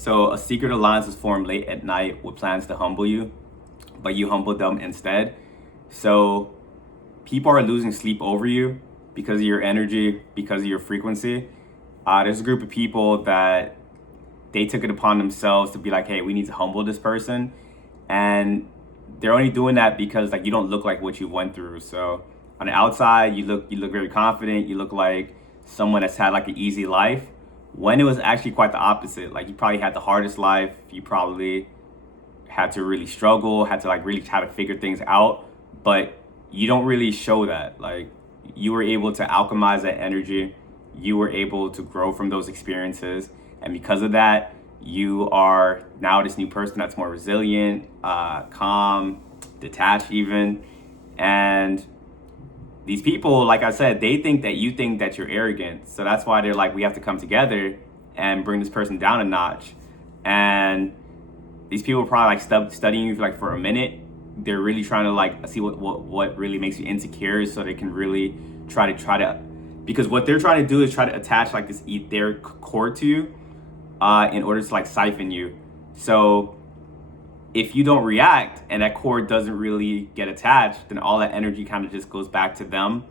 So a secret alliance was formed late at night with plans to humble you, but you humbled them instead. So people are losing sleep over you because of your energy, because of your frequency. There's a group of people that they took it upon themselves to be like, hey, we need to humble this person. And they're only doing that because like you don't look like what you went through. So on the outside, you look very confident. You look like someone that's had like an easy life. When it was actually quite the opposite. Like you probably had the hardest life. You probably had to really struggle, had to like really try to figure things out. But you don't really show that. Like you were able to alchemize that energy. You were able to grow from those experiences. And because of that, you are now this new person that's more resilient, calm, detached even. And these people, like I said, they think that you think that you're arrogant. So that's why they're like, we have to come together and bring this person down a notch. And these people are probably like studying you like for a minute. They're really trying to like see what really makes you insecure, so they can really try to because what they're trying to do is try to attach like this etheric cord to you in order to like siphon you. So if you don't react and that cord doesn't really get attached, then all that energy kind of just goes back to them,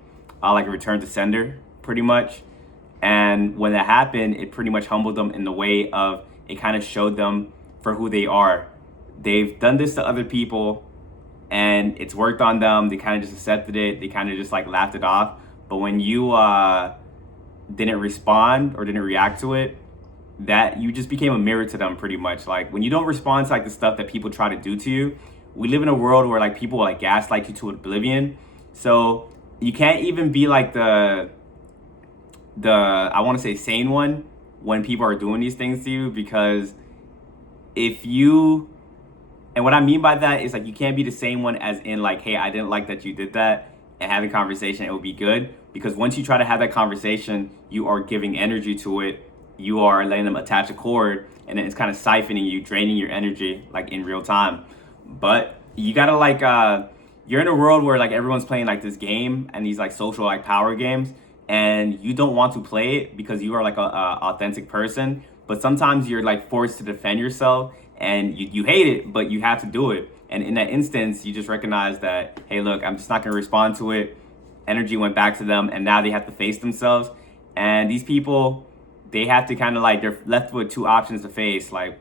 like a return to sender, pretty much. And when that happened, it pretty much humbled them in the way of it kind of showed them for who they are. They've done this to other people and it's worked on them. They kind of just accepted it. They kind of just like laughed it off. But when you didn't respond or didn't react to it, that you just became a mirror to them pretty much. Like when you don't respond to like the stuff that people try to do to you, we live in a world where like people like gaslight you to oblivion. So you can't even be like the I want to say sane one when people are doing these things to you, because if you, and what I mean by that is like you can't be the same one as in like, hey, I didn't like that you did that, and have a conversation, it would be good. Because once you try to have that conversation, you are giving energy to it. You are letting them attach a cord, and then it's kind of siphoning you, draining your energy like in real time. But you gotta like, you're in a world where like everyone's playing like this game and these like social like power games, and you don't want to play it because you are like a authentic person. But sometimes you're like forced to defend yourself, and you hate it, but you have to do it. And in that instance, you just recognize that, hey, look, I'm just not gonna respond to it. Energy went back to them, and now they have to face themselves. And these people, they have to kind of like, they're left with two options to face. Like,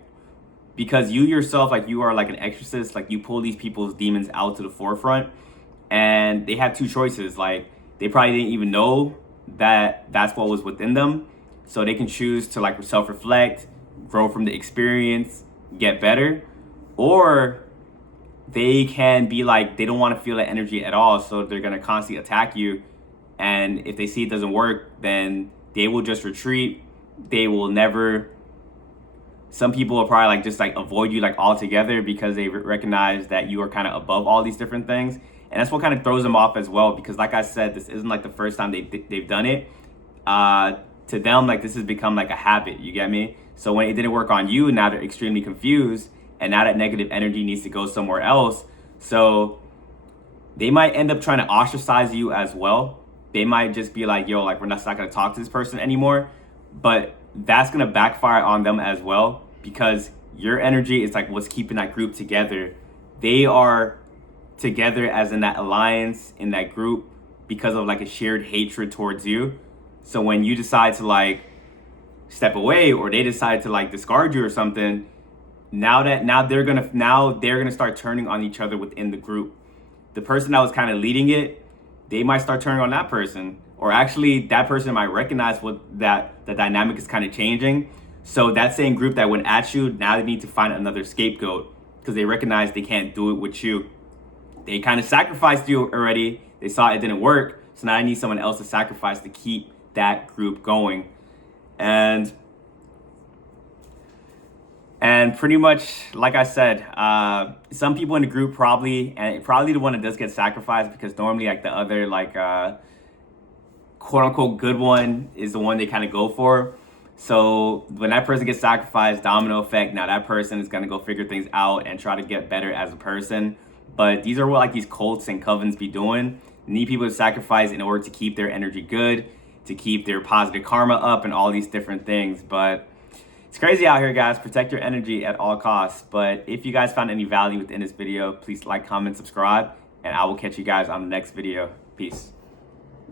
because you yourself, like you are like an exorcist, like you pull these people's demons out to the forefront, and they have two choices. Like they probably didn't even know that that's what was within them. So they can choose to like self-reflect, grow from the experience, get better, or they can be like, they don't want to feel that energy at all. So they're going to constantly attack you. And if they see it doesn't work, then they will just retreat. They will never, some people will probably like just like avoid you like altogether because they recognize that you are kind of above all these different things. And that's what kind of throws them off as well. Because like I said, this isn't like the first time they've done it. To them, like this has become like a habit, you get me? So when it didn't work on you, now they're extremely confused, and now that negative energy needs to go somewhere else. So they might end up trying to ostracize you as well. They might just be like, yo, like we're not gonna talk to this person anymore. But that's gonna backfire on them as well, because your energy is like what's keeping that group together. They are together as in that alliance, in that group, because of like a shared hatred towards you. So when you decide to like step away, or they decide to like discard you or something, now they're gonna start turning on each other within the group. The person that was kind of leading it, they might start turning on that person, or actually that person might recognize that the dynamic is kind of changing. So that same group that went at you, now they need to find another scapegoat because they recognize they can't do it with you. They kind of sacrificed you already. They saw it didn't work, so now I need someone else to sacrifice to keep that group going. And pretty much, like I said, some people in the group probably the one that does get sacrificed, because normally like the other like quote unquote good one is the one they kind of go for. So when that person gets sacrificed, domino effect, now that person is going to go figure things out and try to get better as a person. But these are what like these cults and covens be doing. Need people to sacrifice in order to keep their energy good, to keep their positive karma up, and all these different things. But It's crazy out here, guys. Protect your energy at all costs. But if you guys found any value within this video, please like, comment, subscribe, and I will catch you guys on the next video. Peace.